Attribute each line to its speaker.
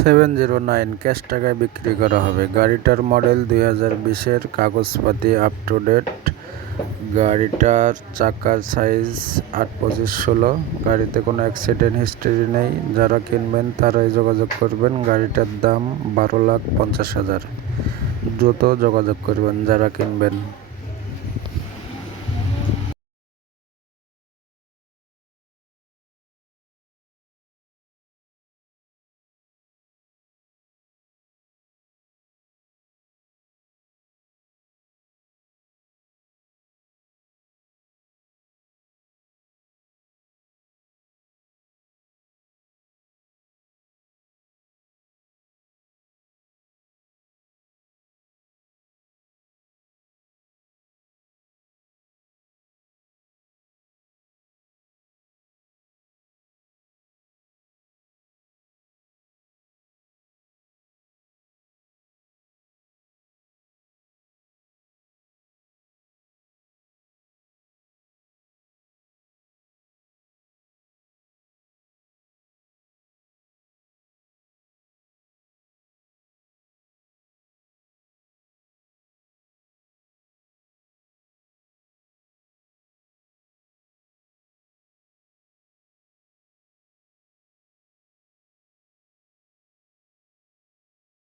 Speaker 1: Seven zero nine cash টাকায় বিক্রি করা হবে। গাড়িটার মডেল দুই হাজার বিশের কাগজপাতি আপ টু ডেট গাড়িটার চাকার সাইজ আট পঁচিশ ষোলো। গাড়িতে কোনো অ্যাক্সিডেন্ট হিস্ট্রি নেই। যারা কিনবেন তারাই যোগাযোগ করবেন। গাড়িটার দাম বারো লাখ পঞ্চাশ হাজার। দ্রুত যোগাযোগ করবেন যারা কিনবেন।